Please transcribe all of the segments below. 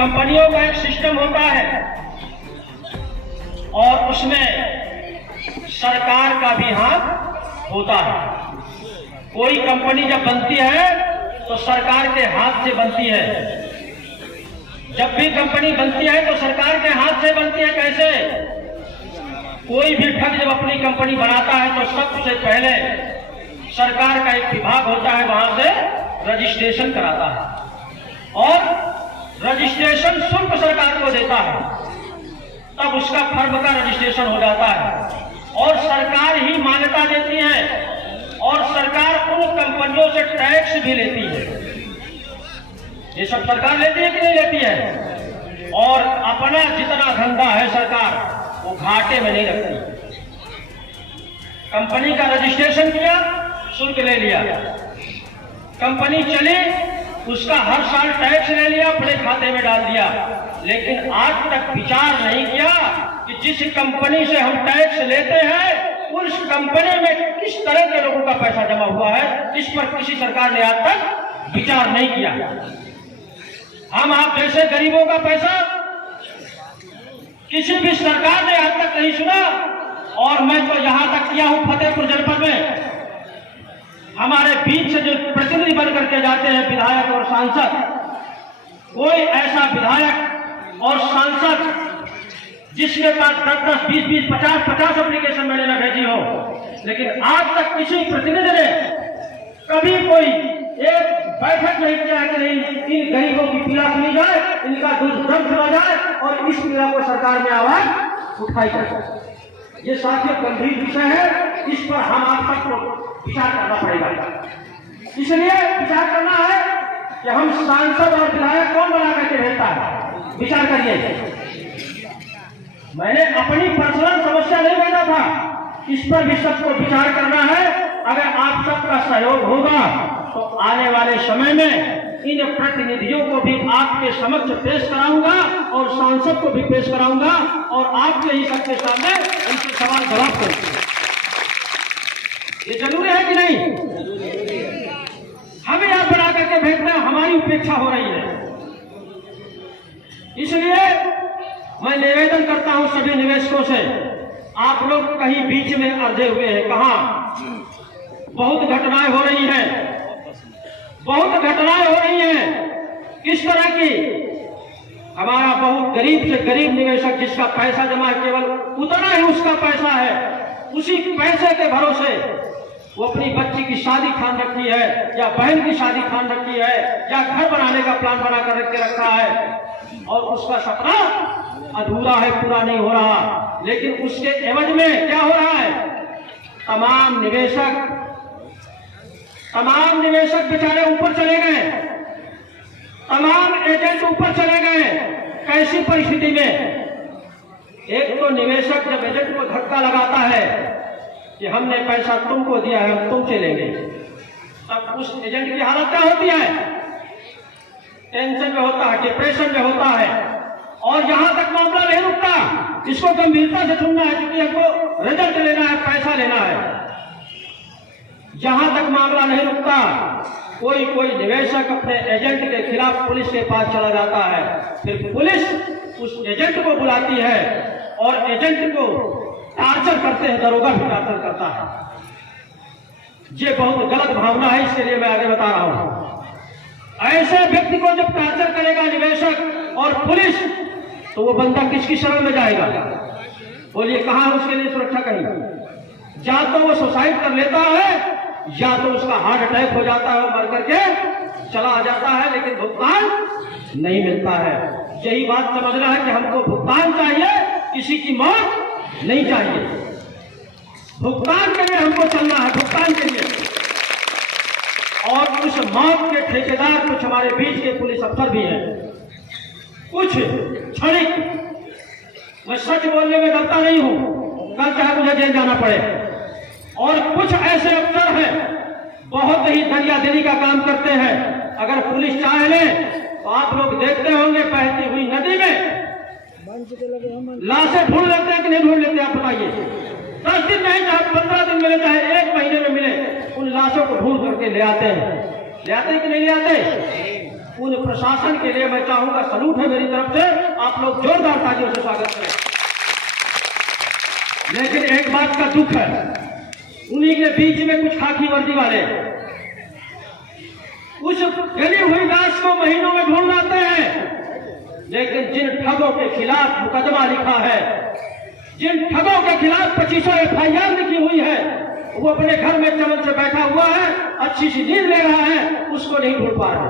कंपनियों का एक सिस्टम होता है और उसमें सरकार का भी हाथ होता है। कोई कंपनी जब बनती है तो सरकार के हाथ से बनती है। जब भी कंपनी बनती है तो सरकार के हाथ से बनती है। कैसे? कोई भी ठग जब अपनी कंपनी बनाता है तो सबसे पहले सरकार का एक विभाग होता है, वहां से रजिस्ट्रेशन कराता है और रजिस्ट्रेशन शुल्क सरकार को देता है, तब उसका फर्म का रजिस्ट्रेशन हो जाता है और सरकार ही मान्यता देती है और सरकार उन कंपनियों से टैक्स भी लेती है। ये सब सरकार लेती है कि नहीं लेती है? और अपना जितना धंधा है सरकार वो घाटे में नहीं रखती। कंपनी का रजिस्ट्रेशन किया, शुल्क ले लिया, कंपनी चली, उसका हर साल टैक्स ले लिया, अपने खाते में डाल दिया, लेकिन आज तक विचार नहीं किया कि जिस कंपनी से हम टैक्स लेते हैं उस कंपनी में किस तरह के लोगों का पैसा जमा हुआ है, इस पर किसी सरकार ने आज तक विचार नहीं किया। हम आप जैसे गरीबों का पैसा किसी भी सरकार ने आज तक नहीं सुना। और मैं तो यहां तक किया हूं, फतेहपुर जनपद में हमारे बीच से जो प्रतिनिधि बन करके जाते हैं विधायक और सांसद, कोई ऐसा विधायक और सांसद जिसके पास 10-10, 20-20, 50-50 एप्लीकेशन मैंने न भेजी हो, लेकिन आज तक किसी प्रतिनिधि ने कभी कोई एक बैठक नहीं किया कि नहीं इन गरीबों की पीड़ा सुनी जाए, इनका दुष्भ्रम सुना जाए और इस पीड़ा को सरकार में आवाज उठाई जाए। ये साथियों गंभीर विषय है, इस पर हम आप सबको विचार करना पड़ेगा। इसलिए विचार करना है कि हम सांसद और विधायक कौन बना करके भेजता है, विचार करिए। मैंने अपनी पर्सनल समस्या नहीं भेजा था, इस पर भी सबको विचार करना है। अगर आप सबका सहयोग होगा तो आने वाले समय में इन प्रतिनिधियों को भी आपके समक्ष पेश कराऊंगा और सांसद को भी पेश कराऊंगा और आपके ही सबके सामने उनके सवाल जवाब करूंगा। ये जरूरी है कि नहीं? हमें आप बना करके भेजना, हमारी उपेक्षा हो रही है। इसलिए मैं निवेदन करता हूं सभी निवेशकों से, आप लोग कहीं बीच में अड़े हुए हैं। कहां? बहुत घटनाएं हो रही हैं, बहुत घटनाएं हो रही हैं। किस तरह की? हमारा बहुत गरीब से गरीब निवेशक जिसका पैसा जमा है, केवल उतना ही उसका पैसा है, उसी पैसे के भरोसे वो अपनी बच्ची की शादी ठान रखी है या बहन की शादी ठान रखी है या घर बनाने का प्लान बना कर रखा है और उसका सपना अधूरा है, पूरा नहीं हो रहा। लेकिन उसके एवज में क्या हो रहा है? तमाम निवेशक बेचारे ऊपर चले गए, तमाम एजेंट ऊपर चले गए। कैसी परिस्थिति में? एक तो निवेशक जब एजेंट को धक्का लगाता है कि हमने पैसा तुमको दिया है, हम तुमसे लेंगे, तब उस एजेंट की हालत क्या होती है? टेंशन में होता है, डिप्रेशन में होता है। और यहां तक मामला नहीं रुकता, इसको गंभीरता से सुनना है क्योंकि हमको रिजल्ट लेना है, पैसा लेना है। जहां तक मामला नहीं रुकता, कोई निवेशक अपने एजेंट के खिलाफ पुलिस के पास चला जाता है, फिर पुलिस उस एजेंट को बुलाती है और एजेंट को टार्चर करते हैं, दरोगा भी टार्चर करता है। ये बहुत गलत भावना है, इसके लिए मैं आगे बता रहा हूं। ऐसे व्यक्ति को जब टार्चर करेगा निवेशक और पुलिस, तो वो बंदा किसकी शरण में जाएगा? बोलिए, कहां उसके लिए सुरक्षा? कहीं या तो वो सुसाइड कर लेता है या तो उसका हार्ट अटैक हो जाता है, मर करके चला आ जाता है, लेकिन भुगतान नहीं मिलता है। यही बात समझना है कि हमको भुगतान चाहिए, किसी की मौत नहीं चाहिए। भुगतान के लिए हमको चलना है, भुगतान के लिए। और उस मौत के ठेकेदार कुछ हमारे बीच के पुलिस अफसर भी हैं, कुछ क्षणिक। मैं सच बोलने में डरता नहीं हूं, कल चाहे मुझे जेल जाना पड़े। और कुछ ऐसे अफसर हैं बहुत ही दरियादिली का काम करते हैं। अगर पुलिस चाह ले तो आप लोग देखते होंगे बहती हुई नदी में लाशें ढूंढ लेते हैं कि नहीं ढूंढ लेते? आप बताइए। 10 दिन नहीं, चाहे 15 दिन मिले, चाहे 1 महीने में मिले, उन लाशों को ढूंढ करके ले आते हैं। ले आते हैं कि नहीं ले आते? उन प्रशासन के लिए मैं चाहूंगा, सलूट है मेरी तरफ से, आप लोग जोरदार तालियों से स्वागत करें। लेकिन एक बात का दुख है, उन्हीं के बीच में कुछ खाकी वर्दी वाले उस गली हुई लाश को महीनों में ढूंढ लाते हैं, लेकिन जिन ठगों के खिलाफ मुकदमा लिखा है, जिन ठगों के खिलाफ 2500 FIR लिखी हुई है, वो अपने घर में चमन से बैठा हुआ है, अच्छी सी नींद ले रहा है, उसको नहीं ढूंढ पा रहे।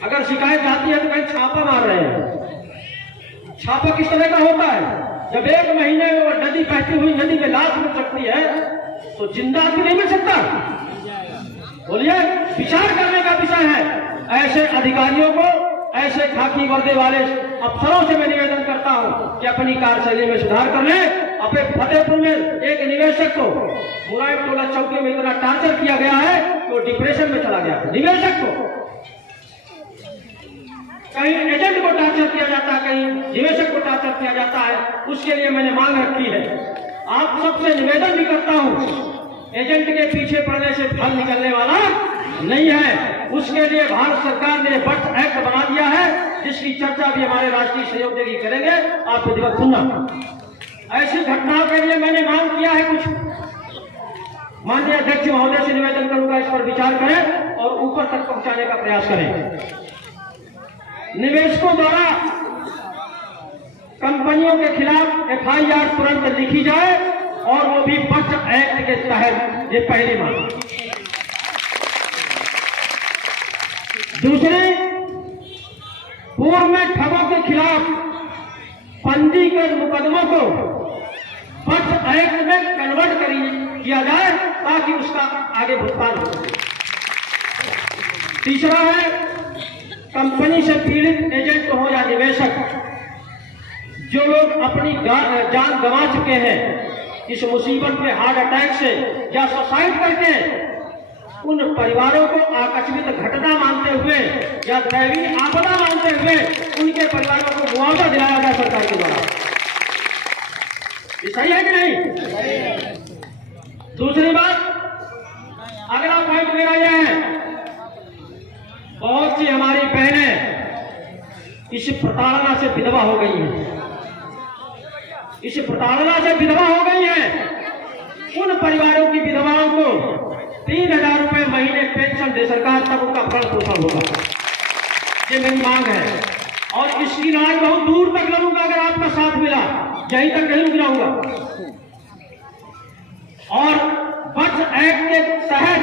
अगर शिकायत आती है तो कहीं छापा मार रहे हैं। छापा किस तरह का होता है? जब 1 महीने में वो नदी बहती हुई नदी में लाश मिल सकती है तो जिंदा आदमी नहीं मिल सकता। बोलिए, विचार करने का विषय है। ऐसे अधिकारियों को, ऐसे खाकी वर्दी वाले अफसरों से मैं निवेदन करता हूं कि अपनी कार्यशैली में सुधार कर लें। अपने फतेहपुर में एक निवेशक को मुराइब टोला चौकी में इतना टार्चर किया गया है कि वो डिप्रेशन में चला गया। निवेशक को कहीं एजेंट को टार्चर किया जाता है, कहीं निवेशक को टार्चर किया जाता है। उसके लिए मैंने मांग रखी है। आप सबसे निवेदन भी करता हूं, एजेंट के पीछे पड़ने से फल निकलने वाला नहीं है। उसके लिए भारत सरकार ने बर्थ एक्ट बना दिया है, जिसकी चर्चा भी हमारे राष्ट्रीय सहयोगी करेंगे। आप विधिवत सुनना। ऐसी घटनाओं के लिए मैंने मांग किया है कुछ। माननीय अध्यक्ष महोदय से निवेदन करूंगा, इस पर विचार करें और ऊपर तक पहुंचाने का प्रयास करें। निवेशकों द्वारा कंपनियों के खिलाफ FIR तुरंत लिखी जाए और वो भी बर्थ एक्ट के तहत। ये पहली मांग। दूसरी, पूर्व में ठगों के खिलाफ पंजीकृत मुकदमों को बर्थ एक्ट में कन्वर्ट किया जाए ताकि उसका आगे भुगतान हो सके। तीसरा है, कंपनी से पीड़ित एजेंट हो या निवेशक, जो लोग अपनी जान गंवा चुके हैं इस मुसीबत में, हार्ट अटैक से या सुसाइड करके, उन परिवारों को आकस्मिक घटना मानते हुए या दैवीय आपदा मानते हुए उनके परिवारों को मुआवजा दिलाया जाए सरकार के द्वारा। ये सही है कि नहीं? दूसरी बात, अगला पॉइंट मेरा यह है, बहुत सी हमारी बहनें इस प्रताड़ना से विधवा हो गई हैं। इस प्रताड़ना से विधवा हो गई हैं। उन परिवारों की विधवाओं को 3000 रुपए महीने पेंशन दे सरकार, तब उनका भरण पोषण होगा। ये मेरी मांग है और इसकी लड़ाई बहुत दूर तक लड़ूंगा। अगर आपका साथ मिला, यहीं तक नहीं रुक जाऊंगा। और बर्थ एक्ट के तहत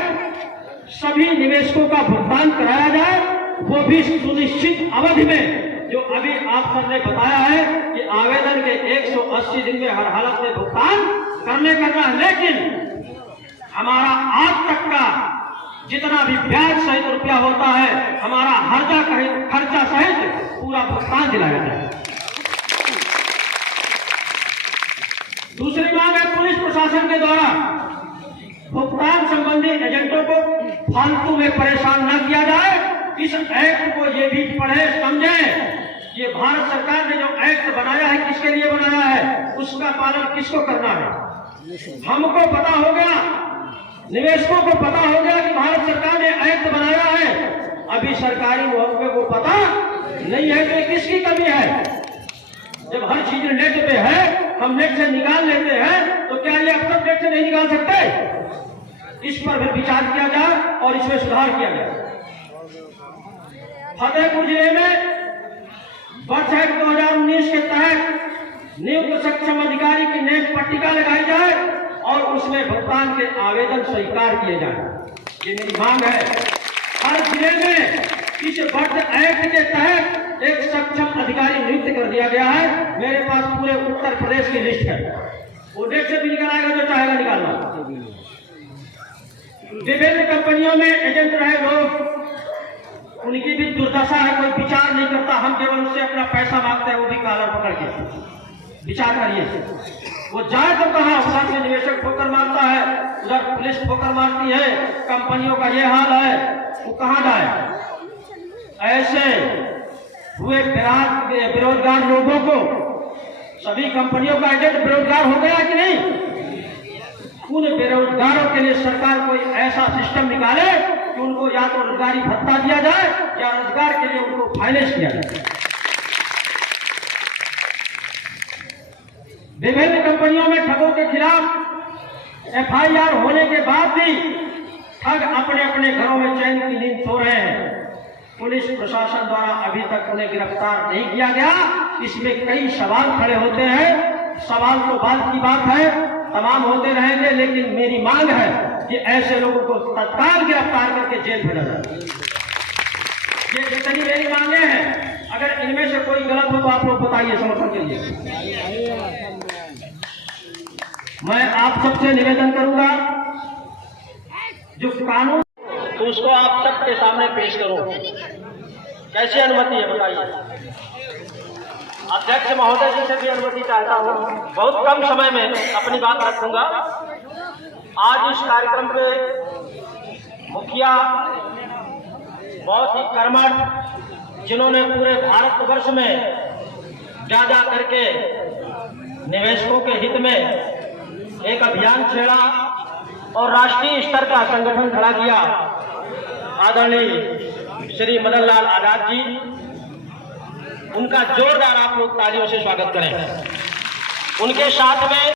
सभी निवेशकों का भुगतान कराया जाए, वो भी सुनिश्चित अवधि में। जो अभी आप सबने बताया है कि आवेदन के 180 दिन में हर हालत में भुगतान करना है, लेकिन हमारा आज तक का जितना भी ब्याज सहित रुपया होता है, हमारा खर्चा सहित पूरा भुगतान दिलाया जाए। दूसरी मांग है, पुलिस प्रशासन के द्वारा भुगतान संबंधी एजेंटों को फालतू में परेशान न किया जाए। इस एक्ट को ये भी पढ़े समझे, ये भारत सरकार ने जो एक्ट बनाया है किसके लिए बनाया है, उसका पालन किसको करना है। हमको पता हो गया, निवेशकों को पता हो गया कि भारत सरकार ने एक्ट बनाया है, अभी सरकारी महकमे को पता नहीं है कि किसकी कमी है। जब हर चीज नेट पे है, हम नेट से निकाल लेते हैं, तो क्या ये अब तक नेट से नहीं निकाल सकते? इस पर भी विचार किया जाए और इसमें सुधार किया जाए। फतेहपुर जिले में वर्ष 2019 के तहत नियुक्त सक्षम अधिकारी की नेम पट्टिका लगाई जाए और उसमें भुगतान के आवेदन स्वीकार किए जाए। ये मेरी मांग है। हर जिले में इस बर्थ एक्ट के तहत एक सक्षम अधिकारी नियुक्त कर दिया गया है। मेरे पास पूरे उत्तर प्रदेश की लिस्ट है, वो डेट से भी निकल आएगा जो चाहेगा निकालना। विभिन्न कंपनियों में एजेंट रहे लोग, उनकी भी दुर्दशा है, कोई विचार नहीं करता। हम केवल उससे अपना पैसा मांगते हैं, वो भी कॉलर पकड़ के। विचार करिए, वो जाए तो कहाँ? उधर से निवेशक ठोकर मारता है, उधर पुलिस ठोकर मारती है, कंपनियों का ये हाल है, वो कहाँ जाए? ऐसे हुए बेरोजगार लोगों को, सभी कंपनियों का एजेंट बेरोजगार हो गया कि नहीं? उन बेरोजगारों के लिए सरकार कोई ऐसा सिस्टम निकाले कि उनको या तो रोजगारी भत्ता दिया जाए या रोजगार के लिए के उनको फाइनेंस किया जाए। विभिन्न कंपनियों में ठगों के खिलाफ FIR होने के बाद भी ठग अपने अपने घरों में चैन की नींद सो रहे हैं। पुलिस प्रशासन द्वारा अभी तक उन्हें गिरफ्तार नहीं किया गया। इसमें कई सवाल खड़े होते हैं। सवाल तो बाद की बात है, तमाम होते रहेंगे, लेकिन मेरी मांग है कि ऐसे लोगों को तत्काल गिरफ्तार करके जेल भेजा जाए। ये जितनी मेरी मांगे हैं, अगर इनमें से कोई गलत हो तो आप लोग बताइए समर्थन के लिए। मैं आप सबसे निवेदन करूंगा, जो कानून तो उसको आप सबके सामने पेश करो। कैसी अनुमति है बताइए। अध्यक्ष महोदय जी से भी अनुमति चाहता हूँ। बहुत कम समय में अपनी बात रखूंगा। आज इस कार्यक्रम के मुखिया बहुत ही कर्मठ, जिन्होंने पूरे भारतवर्ष में जा जा करके निवेशकों के हित में एक अभियान छेड़ा और राष्ट्रीय स्तर का संगठन खड़ा किया, आदरणीय श्री मदन लाल आजाद जी, उनका जोरदार आप लोग तालियों से स्वागत करें। उनके साथ में